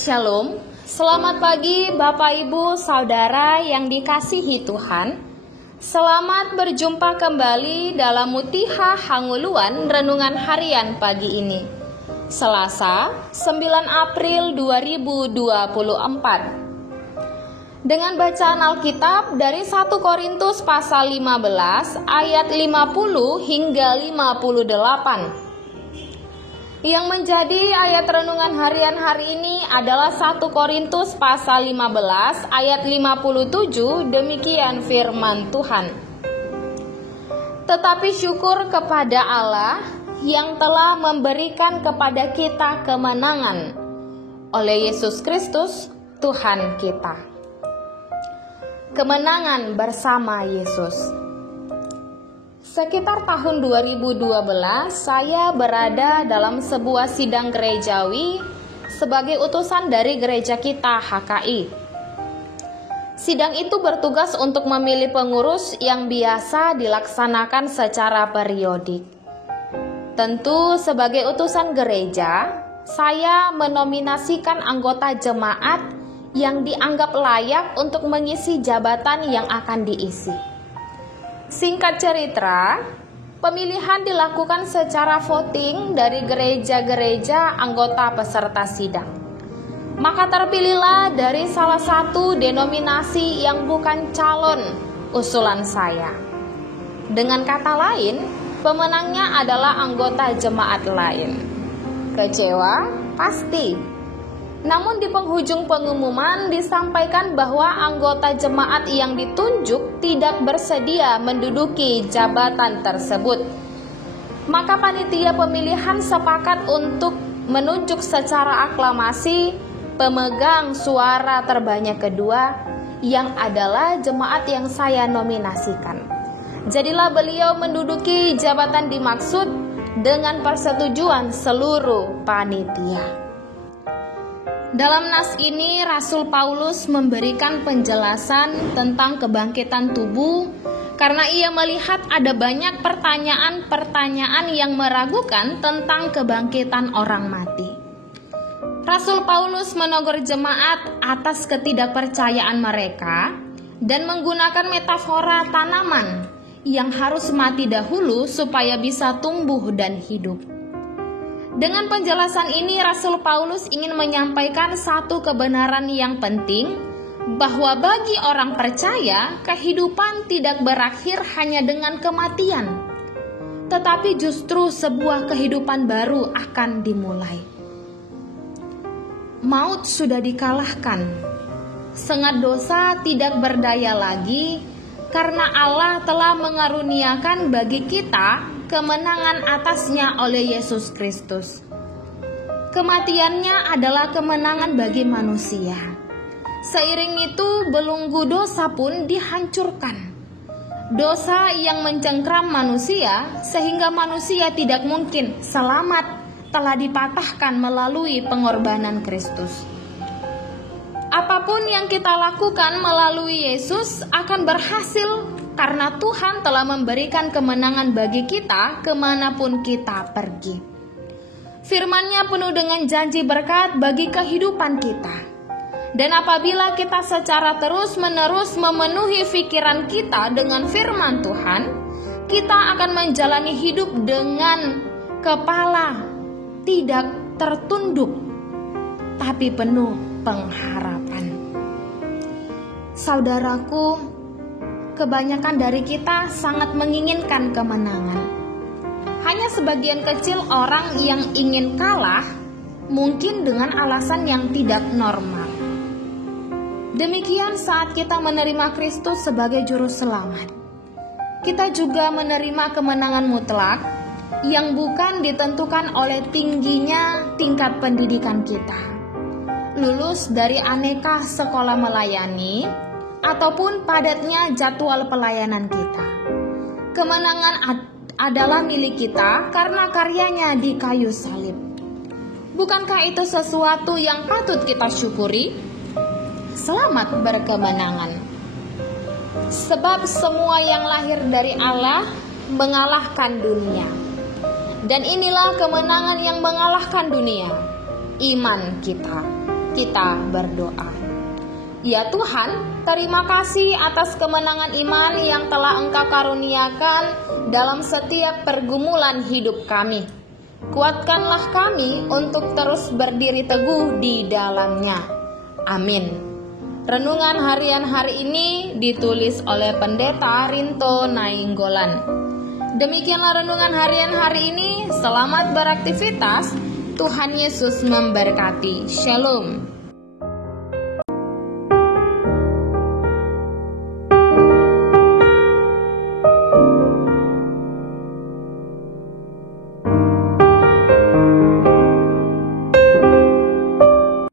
Shalom, selamat pagi Bapak Ibu Saudara yang dikasihi Tuhan. Selamat berjumpa kembali dalam Mutiha Hanguluan Renungan Harian pagi ini, Selasa 9 April 2024. Dengan bacaan Alkitab dari 1 Korintus pasal 15 ayat 50 hingga 58. Yang menjadi ayat renungan harian hari ini adalah 1 Korintus pasal 15 ayat 57, demikian firman Tuhan. Tetapi syukur kepada Allah yang telah memberikan kepada kita kemenangan oleh Yesus Kristus Tuhan kita. Kemenangan bersama Yesus. Sekitar tahun 2012, saya berada dalam sebuah sidang gerejawi sebagai utusan dari gereja kita HKI. Sidang itu bertugas untuk memilih pengurus yang biasa dilaksanakan secara periodik. Tentu sebagai utusan gereja, saya menominasikan anggota jemaat yang dianggap layak untuk mengisi jabatan yang akan diisi. Singkat cerita, pemilihan dilakukan secara voting dari gereja-gereja anggota peserta sidang. Maka terpilihlah dari salah satu denominasi yang bukan calon usulan saya. Dengan kata lain, pemenangnya adalah anggota jemaat lain. Kecewa? Pasti. Namun di penghujung pengumuman disampaikan bahwa anggota jemaat yang ditunjuk tidak bersedia menduduki jabatan tersebut. Maka panitia pemilihan sepakat untuk menunjuk secara aklamasi pemegang suara terbanyak kedua, yang adalah jemaat yang saya nominasikan. Jadilah beliau menduduki jabatan dimaksud dengan persetujuan seluruh panitia. Dalam nas ini, Rasul Paulus memberikan penjelasan tentang kebangkitan tubuh karena ia melihat ada banyak pertanyaan-pertanyaan yang meragukan tentang kebangkitan orang mati. Rasul Paulus menegur jemaat atas ketidakpercayaan mereka dan menggunakan metafora tanaman yang harus mati dahulu supaya bisa tumbuh dan hidup. Dengan penjelasan ini, Rasul Paulus ingin menyampaikan satu kebenaran yang penting, bahwa bagi orang percaya, kehidupan tidak berakhir hanya dengan kematian, tetapi justru sebuah kehidupan baru akan dimulai. Maut sudah dikalahkan, sengat dosa tidak berdaya lagi, karena Allah telah mengaruniakan bagi kita kemenangan atasnya oleh Yesus Kristus. Kematiannya adalah kemenangan bagi manusia. Seiring itu belenggu dosa pun dihancurkan. Dosa yang mencengkram manusia sehingga manusia tidak mungkin selamat telah dipatahkan melalui pengorbanan Kristus. Apapun yang kita lakukan melalui Yesus akan berhasil karena Tuhan telah memberikan kemenangan bagi kita kemanapun kita pergi. Firman-Nya penuh dengan janji berkat bagi kehidupan kita. Dan apabila kita secara terus-menerus memenuhi pikiran kita dengan firman Tuhan, kita akan menjalani hidup dengan kepala tidak tertunduk, tapi penuh pengharapan. Saudaraku, kebanyakan dari kita sangat menginginkan kemenangan. Hanya sebagian kecil orang yang ingin kalah, mungkin dengan alasan yang tidak normal. Demikian saat kita menerima Kristus sebagai juru selamat. Kita juga menerima kemenangan mutlak yang bukan ditentukan oleh tingginya tingkat pendidikan kita, lulus dari aneka sekolah melayani, ataupun padatnya jadwal pelayanan kita. Kemenangan adalah milik kita karena karyanya di kayu salib. Bukankah itu sesuatu yang patut kita syukuri? Selamat berkemenangan. Sebab semua yang lahir dari Allah mengalahkan dunia. Dan inilah kemenangan yang mengalahkan dunia, iman kita. kita berdoa. Ya Tuhan, terima kasih atas kemenangan iman yang telah Engkau karuniakan dalam setiap pergumulan hidup kami. Kuatkanlah kami untuk terus berdiri teguh di dalamnya. Amin. Renungan harian hari ini ditulis oleh Pendeta Rinto Nainggolan. Demikianlah renungan harian hari ini. Selamat beraktivitas. Tuhan Yesus memberkati. Shalom.